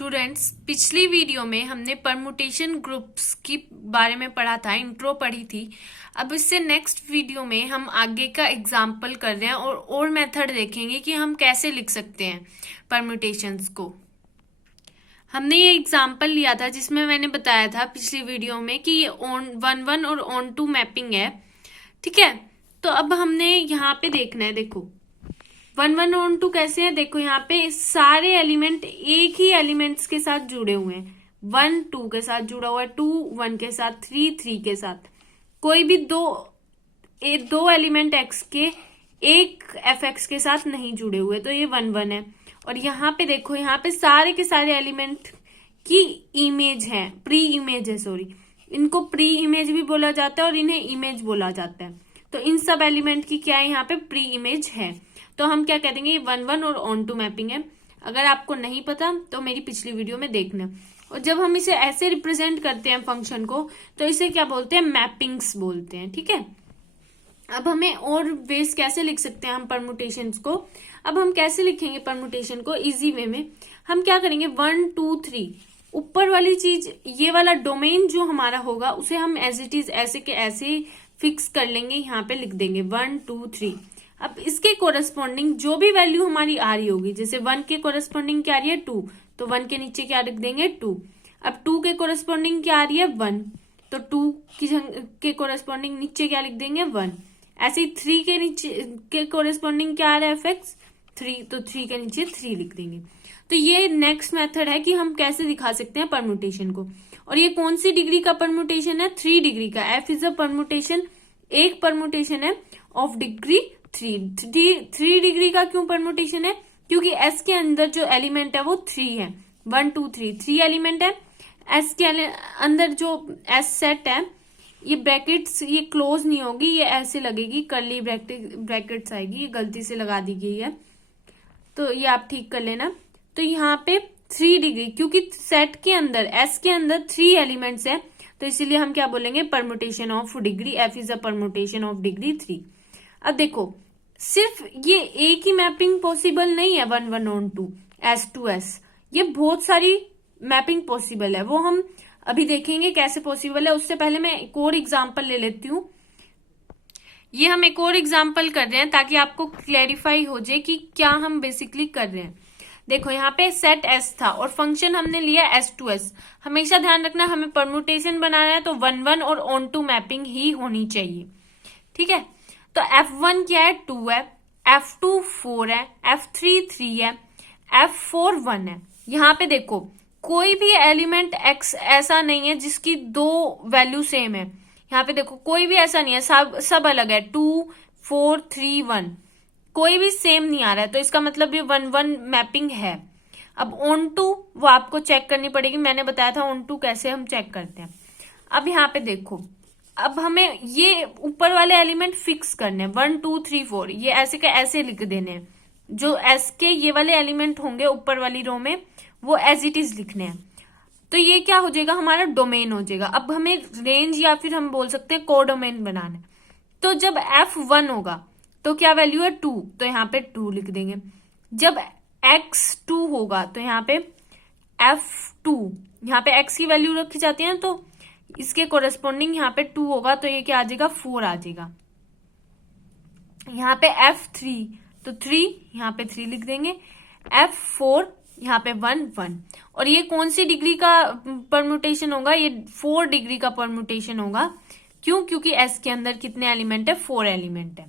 Students, पिछली video में हमने परमुटेशन ग्रुप्स की बारे में पढ़ा था, इंट्रो पढ़ी थी। अब इससे नेक्स्ट वीडियो में हम आगे का एग्जाम्पल कर रहे हैं और मेथड देखेंगे कि हम कैसे लिख सकते हैं परमुटेशंस को। हमने ये एग्जाम्पल लिया था जिसमें मैंने बताया था पिछली वीडियो में कि ये ऑन 1 और ऑन 2 मैपिंग है। ठीक है, तो अब हमने यहाँ पे देखना है। देखो 1 ऑन 2 कैसे है। देखो यहाँ पे सारे एलिमेंट एक ही एलिमेंट्स के साथ जुड़े हुए हैं। 1 2 के साथ जुड़ा हुआ है, 2 1 के साथ, 3 3 के साथ। कोई भी दो एलिमेंट x के एक fx के साथ नहीं जुड़े हुए, तो ये 1 1 है। और यहाँ पे देखो, यहाँ पे सारे के सारे एलिमेंट की इमेज है, प्री इमेज है, सॉरी, इनको प्री इमेज भी बोला जाता है और इन्हें इमेज बोला जाता है। तो इन सब एलिमेंट की क्या है, यहाँ पे प्री इमेज है। तो हम क्या कह देंगे, ये 1 1 और ऑन 2 मैपिंग है। अगर आपको नहीं पता तो मेरी पिछली वीडियो में देखना। और जब हम इसे ऐसे रिप्रेजेंट करते हैं फंक्शन को, तो इसे क्या बोलते हैं, मैपिंग्स बोलते हैं। ठीक है, अब हमें और वेज कैसे लिख सकते हैं हम परमुटेशंस को। अब हम कैसे लिखेंगे परमुटेशन को इजी वे में। हम क्या करेंगे, 1 2 3 ऊपर वाली चीज, ये वाला डोमेन जो हमारा होगा उसे हम एज इट इज ऐसे के ऐसे फिक्स कर लेंगे, यहाँ पे लिख देंगे 1 2 3। अब इसके कोरस्पॉन्डिंग जो भी वैल्यू हमारी आ रही होगी, जैसे 1 के कोरस्पॉन्डिंग क्या आ रही है 2, तो 1 के नीचे क्या लिख देंगे 2। अब 2 के कोरस्पॉन्डिंग क्या आ रही है 1, तो 2 के कोरस्पॉन्डिंग नीचे क्या लिख देंगे 1। ऐसे ही 3 के नीचे के कोरस्पॉन्डिंग क्या आ रहा है fx 3, तो 3 के नीचे 3 लिख देंगे। तो ये नेक्स्ट मेथड है कि हम कैसे दिखा सकते हैं परमुटेशन को। और ये कौन सी डिग्री का परमुटेशन है, 3 डिग्री का। f इज अ परमुटेशन, एक परमुटेशन है ऑफ डिग्री 3 डिग्री का। क्यों परमुटेशन है, क्योंकि s के अंदर जो एलिमेंट है वो 3 है। 1 2 3 एलिमेंट है। s के अंदर जो s सेट है, ये ब्रैकेट्स ये क्लोज नहीं होगी, ये ऐसे लगेगी, कर्ली ब्रैकेट्स आएगी, ये गलती से लगा दी गई है, तो ये आप ठीक कर लेना। तो यहाँ पे 3 डिग्री, क्योंकि सेट के अंदर s के अंदर 3 एलिमेंट्स है, तो इसीलिए हम क्या बोलेंगे, permutation of degree. f is a permutation of degree 3। अब देखो, सिर्फ ये एक ही मैपिंग पॉसिबल नहीं है 1 1 ऑन 2 S to S, ये बहुत सारी मैपिंग पॉसिबल है, वो हम अभी देखेंगे कैसे पॉसिबल है। उससे पहले मैं एक और एग्जांपल ले लेती हूँ। ये हम एक और एग्जांपल कर रहे हैं ताकि आपको क्लैरिफाई हो जाए कि क्या हम बेसिकली कर रहे हैं। देखो यहाँ पे सेट S था और फंक्शन हमने लिया S to S। हमेशा ध्यान रखना, हमें परमुटेशन बनाना है तो 1 1 और ऑन 2 मैपिंग ही होनी चाहिए। ठीक है, तो F1 क्या है 2 है, F2 4 है, F3 3 है, F4 1 है। यहाँ पे देखो कोई भी एलिमेंट x ऐसा नहीं है जिसकी दो वैल्यू सेम है। यहाँ पे देखो कोई भी ऐसा नहीं है, सब अलग है। 2 4 3 1 कोई भी सेम नहीं आ रहा है, तो इसका मतलब ये 1 1 मैपिंग है। अब ऑन 2 वो आपको चेक करनी पड़ेगी, मैंने बताया था ऑन 2 कैसे हम चेक करते हैं। अब यहाँ पे देखो, अब हमें ये ऊपर वाले एलिमेंट फिक्स करने हैं, 1 2 3 4 ये ऐसे के ऐसे लिख देने हैं। जो एस के ये वाले एलिमेंट होंगे ऊपर वाली रो में, वो एज इट इज लिखने हैं। तो ये क्या हो जाएगा, हमारा डोमेन हो जाएगा। अब हमें रेंज या फिर हम बोल सकते हैं कोडोमेन बनाना है। तो जब F1 होगा तो क्या वैल्यू है 2, तो यहाँ पे 2 लिख देंगे। जब X2 होगा तो यहाँ पे F2, यहाँ पे X की वैल्यू रखी जाती है, तो इसके कोरेस्पोंडिंग यहाँ पे 2 होगा, तो ये क्या आ जाएगा 4 आ जाएगा। यहाँ पे F3 तो 3, यहाँ पे 3 लिख देंगे। F4 यहाँ पे 1 1। और ये कौन सी डिग्री का परमुटेशन होगा, ये 4 डिग्री का परमुटेशन होगा। क्यों, क्योंकि S के अंदर कितने एलिमेंट है, 4 एलिमेंट है।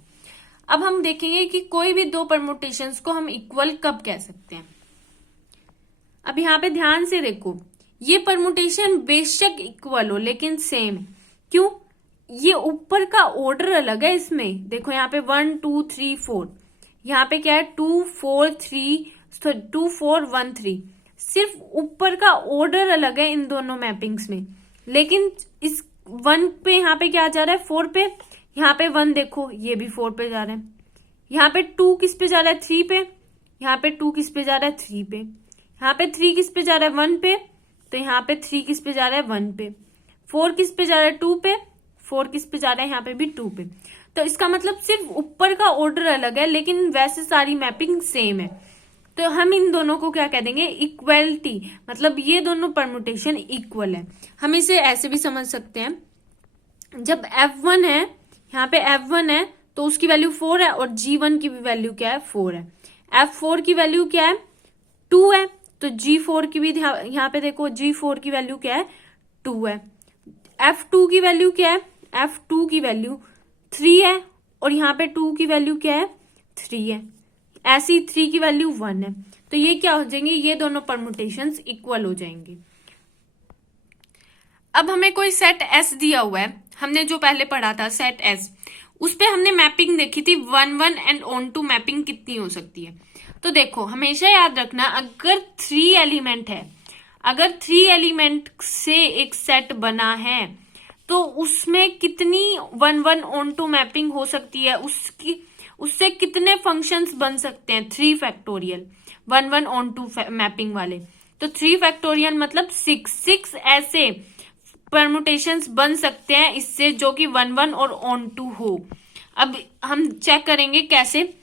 अब हम देखेंगे कि कोई भी दो परमुटेशंस को हम इक्वल कब कह सकते हैं। अब यहाँ पे ध्यान से देखो, ये परमुटेशन बेशक इक्वल हो लेकिन सेम है। क्यों, ये ऊपर का ऑर्डर अलग है इसमें। देखो यहाँ पे 1 2 3 4, यहाँ पे क्या है 2 4 1 3। सिर्फ ऊपर का ऑर्डर अलग है इन दोनों मैपिंग्स में, लेकिन इस 1 पे यहाँ पे क्या जा रहा है 4 पे, यहाँ पे 1 देखो ये भी 4 पे जा रहा है। यहाँ पे 2 किस पे जा रहा है 3 पे, यहाँ पे 2 किस पे जा रहा है 3 पे, यहाँ पे 3 किस पे जा रहा है 1 पे, तो यहाँ पे 3 किस पे जा रहा है 1 पे, 4 किस पे जा रहा है 2 पे, 4 किस पे जा रहा है यहाँ पे भी 2 पे। तो इसका मतलब सिर्फ ऊपर का ऑर्डर अलग है लेकिन वैसे सारी मैपिंग सेम है। तो हम इन दोनों को क्या कह देंगे, इक्वलिटी, मतलब ये दोनों परमुटेशन इक्वल है। हम इसे ऐसे भी समझ सकते हैं, जब F1 है, यहाँ पे F1 है तो उसकी वैल्यू 4 है और G1 की भी वैल्यू क्या है, 4 है। F4 की वैल्यू क्या है, 2 है, तो G4 की भी यहाँ पे देखो G4 की वैल्यू क्या है, 2 है। F2 की वैल्यू क्या है, F2 की वैल्यू 3 है और यहाँ पे 2 की वैल्यू क्या है, 3 है। ऐसी 3 की वैल्यू 1 है। तो ये क्या हो जाएंगे, ये दोनों परमुटेशंस इक्वल हो जाएंगे। अब हमें कोई सेट S दिया हुआ है, हमने जो पहले पढ़ा था सेट S, उस पे हमने मैपिंग देखी थी 1 1 एंड ऑन टू मैपिंग कितनी हो सकती है। तो देखो हमेशा याद रखना, अगर 3 एलिमेंट है, अगर 3 एलिमेंट से एक सेट बना है तो उसमें कितनी 1 1 ऑन टू मैपिंग हो सकती है, उससे कितने फंक्शंस बन सकते हैं, 3 फैक्टोरियल 1 1 ऑन टू मैपिंग वाले। तो 3 फैक्टोरियल मतलब 6 ऐसे परमुटेशंस बन सकते हैं इससे, जो कि 1 1 और ऑन टू हो। अब हम चेक करेंगे कैसे।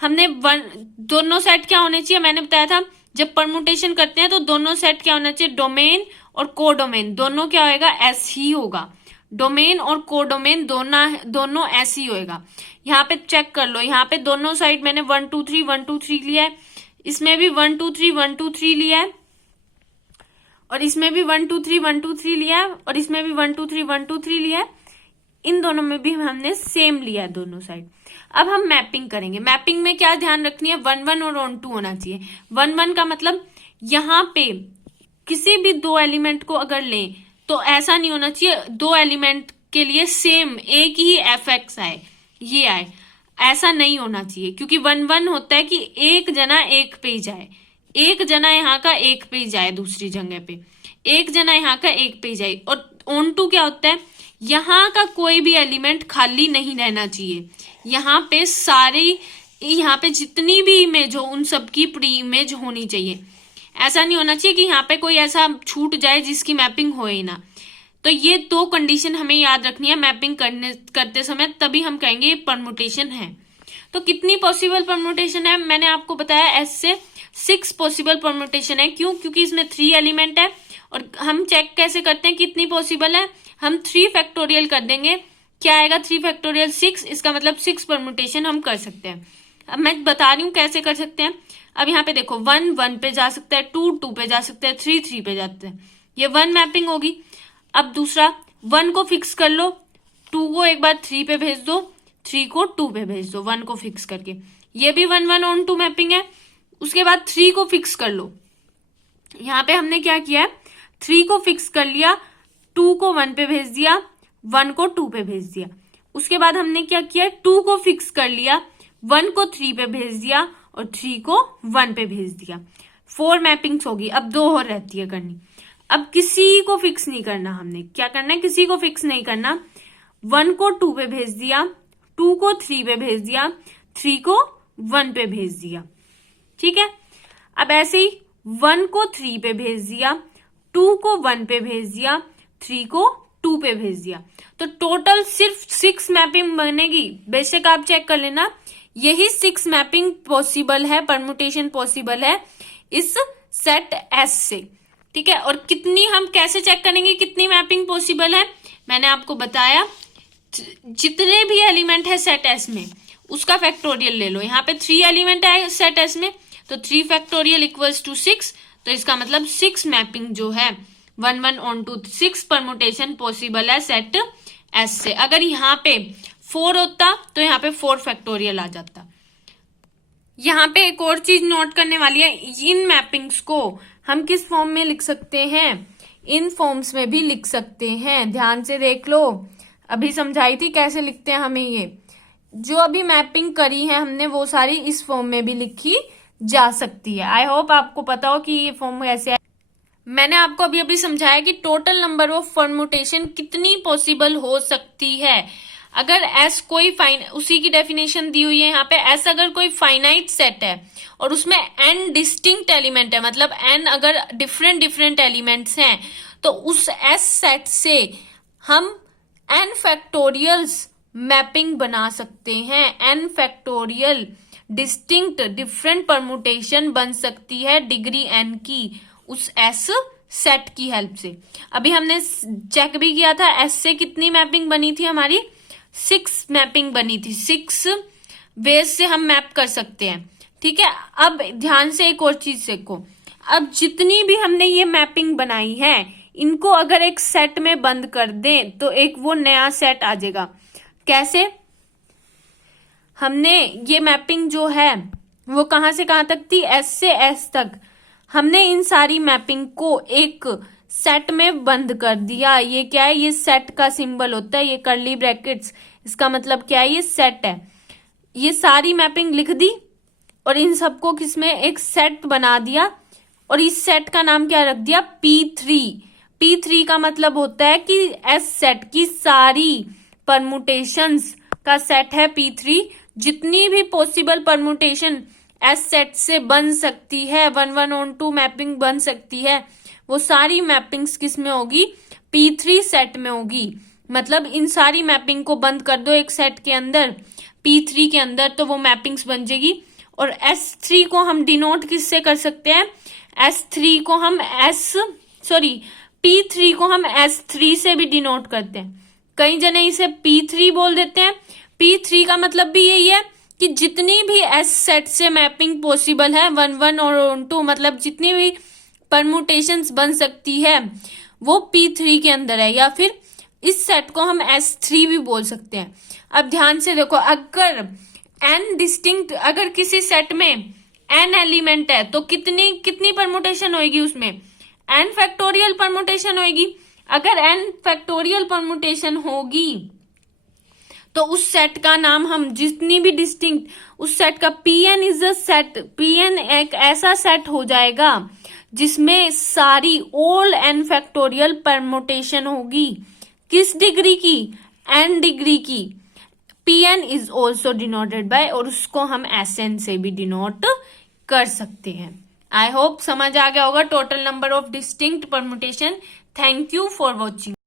हमने दोनों सेट क्या होने चाहिए, मैंने बताया था जब परमुटेशन करते हैं तो दोनों सेट क्या होना चाहिए, डोमेन और कोडोमेन दोनों क्या होएगा, एस ही होगा। डोमेन और कोडोमेन दोनों ऐसे ही होएगा। यहाँ पे चेक कर लो, यहाँ पे दोनों साइड मैंने 1 2 3 1 2 3 लिया है, इसमें भी 1 2 3 1 2 3 लिया है, और इसमें भी 1 2 3 1 2 3 लिया है, और इसमें भी 1 2 3 1 2 3 लिया है। इन दोनों में भी हमने सेम लिया है दोनों साइड। अब हम मैपिंग करेंगे। मैपिंग में क्या ध्यान रखनी है, 1 1 और ऑन टू होना चाहिए। 1 1 का मतलब यहाँ पे किसी भी 2 एलिमेंट को अगर लें तो ऐसा नहीं होना चाहिए 2 एलिमेंट के लिए सेम एक ही एफएक्स आए, ये आए, ऐसा नहीं होना चाहिए। क्योंकि 1 1 होता है कि एक जना एक पे जाए, एक जना यहाँ का एक पे जाए, दूसरी जगह पे एक जना यहाँ का एक पे जाए। और ऑन टू क्या होता है, यहाँ का कोई भी एलिमेंट खाली नहीं रहना चाहिए, यहाँ पे सारी, यहाँ पे जितनी भी इमेज हो उन सबकी प्री इमेज होनी चाहिए। ऐसा नहीं होना चाहिए कि यहाँ पे कोई ऐसा छूट जाए जिसकी मैपिंग हो ही ना। तो ये 2 कंडीशन हमें याद रखनी है मैपिंग करते समय, तभी हम कहेंगे ये परमुटेशन है। तो कितनी पॉसिबल परमुटेशन है, मैंने आपको बताया एस से 6 पॉसिबल परमुटेशन है। क्यों, क्योंकि इसमें 3 एलिमेंट है। और हम चेक कैसे करते हैं कितनी पॉसिबल है, हम 3 फैक्टोरियल कर देंगे, क्या आएगा 3 फैक्टोरियल 6, इसका मतलब 6 परमुटेशन हम कर सकते हैं। अब मैं बता रही हूँ कैसे कर सकते हैं। अब यहाँ पे देखो 1 1 पे जा सकता है, 2 2 पे जा सकता है, 3 3 पे जाते हैं, ये 1 मैपिंग होगी। अब दूसरा 1 को फिक्स कर लो, 2 को एक बार 3 पे भेज दो, 3 को 2 पे भेज दो, 1 को फिक्स करके, ये भी 1 1 ऑन टू मैपिंग है। उसके बाद 3 को फिक्स कर लो, यहाँ पे हमने क्या किया है, 3 को फिक्स कर लिया, 2 को 1 पे भेज दिया, 1 को 2 पे भेज दिया। उसके बाद हमने क्या किया, 2 को फिक्स कर लिया, 1 को 3 पे भेज दिया और 3 को 1 पे भेज दिया। 4 मैपिंग्स होगी। अब 2 और रहती है करनी। अब किसी को फिक्स नहीं करना, हमने क्या करना है, किसी को फिक्स नहीं करना। 1 को 2 पे भेज दिया, 2 को 3 पे भेज दिया, 3 को 1 पे भेज दिया, ठीक है। अब ऐसे ही 1 को 3 पे भेज दिया, 2 को 1 पे भेज दिया, 3 को 2 पे भेज दिया। तो टोटल सिर्फ 6 मैपिंग बनेगी। बेशक आप चेक कर लेना, यही 6 मैपिंग पॉसिबल है, परमुटेशन पॉसिबल है इस सेट एस से, ठीक है। और कितनी, हम कैसे चेक करेंगे कितनी मैपिंग पॉसिबल है, मैंने आपको बताया जितने भी एलिमेंट है सेट एस में उसका फैक्टोरियल ले लो। यहाँ पे 3 एलिमेंट है सेट एस में, तो 3 फैक्टोरियल इक्वल्स टू 6, तो इसका मतलब 6 मैपिंग जो है 1 1 ऑन टू 6 परमुटेशन पॉसिबल है सेट एस से। अगर यहाँ पे 4 होता तो यहाँ पे 4 फैक्टोरियल आ जाता। यहाँ पे एक और चीज नोट करने वाली है, इन मैपिंग्स को हम किस फॉर्म में लिख सकते हैं, इन फॉर्म्स में भी लिख सकते हैं। ध्यान से देख लो, अभी समझाई थी कैसे लिखते हैं हमें। ये जो अभी मैपिंग करी है हमने वो सारी इस फॉर्म में भी लिखी जा सकती है। आई होप आपको पता हो कि ये फॉर्म कैसे है। मैंने आपको अभी अभी समझाया कि टोटल नंबर ऑफ परमुटेशन कितनी पॉसिबल हो सकती है। अगर एस कोई उसी की डेफिनेशन दी हुई है यहाँ पे, एस अगर कोई फाइनाइट सेट है और उसमें एन डिस्टिंक्ट एलिमेंट है, मतलब एन अगर डिफरेंट डिफरेंट एलिमेंट्स हैं, तो उस एस सेट से हम एन फैक्टोरियल्स मैपिंग बना सकते हैं। N factorial distinct different permutation बन सकती है डिग्री n की उस s सेट की हेल्प से। अभी हमने चेक भी किया था s से कितनी मैपिंग बनी थी हमारी, 6 मैपिंग बनी थी, 6 वेज से हम मैप कर सकते हैं। ठीक है, अब ध्यान से एक और चीज देखो, अब जितनी भी हमने ये मैपिंग बनाई है इनको अगर एक सेट में बंद कर दें तो एक वो नया सेट आ जाएगा। कैसे? हमने ये मैपिंग जो है वो कहां से कहां तक थी, S से S तक, हमने इन सारी मैपिंग को एक सेट में बंद कर दिया। ये क्या है, ये सेट का सिंबल होता है, ये कर्ली ब्रैकेट्स, इसका मतलब क्या है, ये सेट है। ये सारी मैपिंग लिख दी और इन सबको किसमें एक सेट बना दिया और इस सेट का नाम क्या रख दिया, P3। P3 का मतलब होता है कि S सेट की सारी परमुटेशंस का सेट है P3। जितनी भी पॉसिबल परमुटेशन S सेट से बन सकती है, 11 on 2 मैपिंग बन सकती है, वो सारी मैपिंग्स किस में होगी, P3 सेट में होगी। मतलब इन सारी मैपिंग को बंद कर दो एक सेट के अंदर, P3 के अंदर, तो वो मैपिंग्स बन जाएगी। और S3 को हम डिनोट किससे कर सकते हैं, S3 को हम P3 को हम S3 से भी डिनोट करते हैं। कई जने इसे P3 बोल देते हैं। P3 का मतलब भी यही है कि जितनी भी S सेट से मैपिंग पॉसिबल है 11 और 2, मतलब जितनी भी परमुटेशंस बन सकती है वो P3 के अंदर है, या फिर इस सेट को हम S3 भी बोल सकते हैं। अब ध्यान से देखो, अगर n डिस्टिंक्ट, अगर किसी सेट में n एलिमेंट है तो कितनी परमुटेशन होगी, उसमें n फैक्टोरियल परमुटेशन होगी। अगर n फैक्टोरियल परमुटेशन होगी तो उस सेट का नाम हम जितनी भी डिस्टिंक्ट उस सेट का Pn is a set, Pn एक ऐसा सेट हो जाएगा जिसमें सारी ऑल n फैक्टोरियल परमुटेशन होगी। किस डिग्री की, n डिग्री की। Pn is also denoted by, और उसको हम Sn से भी डिनोट कर सकते हैं। आई होप समझ आ गया होगा total number of distinct permutation. Thank you for watching.